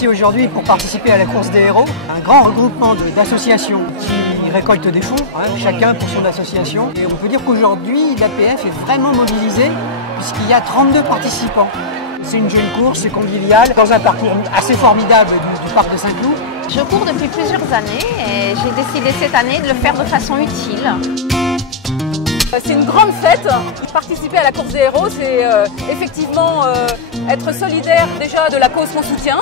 ici aujourd'hui pour participer à la course des héros, un grand regroupement d'associations qui récoltent des fonds, chacun pour son association. Et on peut dire qu'aujourd'hui, l'APF est vraiment mobilisée puisqu'il y a 32 participants. C'est une jeune course, c'est convivial, dans un parcours assez formidable du parc de Saint-Cloud. Je cours depuis plusieurs années et j'ai décidé cette année de le faire de façon utile. C'est une grande fête. Participer à la course des héros, c'est effectivement être solidaire déjà de la cause qu'on soutient.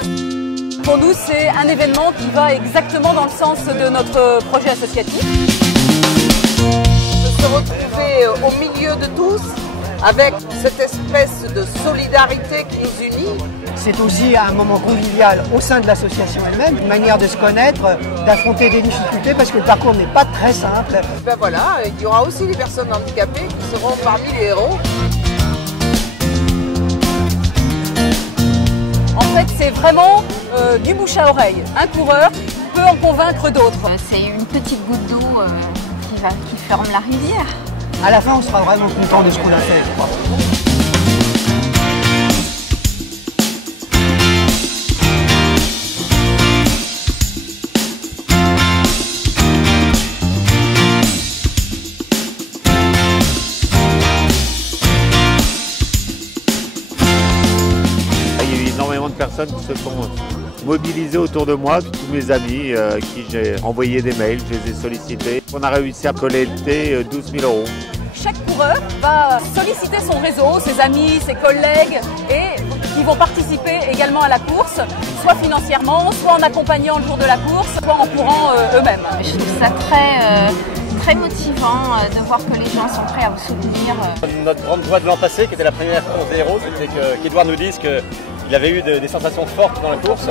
Pour nous, c'est un événement qui va exactement dans le sens de notre projet associatif. De se retrouver au milieu de tous, avec cette espèce de solidarité qui nous unit. C'est aussi un moment convivial au sein de l'association elle-même, une manière de se connaître, d'affronter des difficultés parce que le parcours n'est pas très simple. Ben voilà, il y aura aussi les personnes handicapées qui seront parmi les héros. En fait, c'est vraiment du bouche à oreille. Un coureur peut en convaincre d'autres. C'est une petite goutte d'eau qui ferme la rivière. À la fin, on sera vraiment content de ce qu'on a fait, je crois. Il y a eu énormément de personnes qui se sont mobilisées autour de moi, tous mes amis, qui j'ai envoyé des mails, je les ai sollicités. On a réussi à collecter 12 000 €. Chaque coureur va solliciter son réseau, ses amis, ses collègues et qui vont participer également à la course, soit financièrement, soit en accompagnant le jour de la course, soit en courant eux-mêmes. Je trouve ça très motivant de voir que les gens sont prêts à vous soutenir. Notre grande joie de l'an passé, qui était la première course des héros, c'était qu'Edouard nous dise qu'il avait eu des sensations fortes dans la course.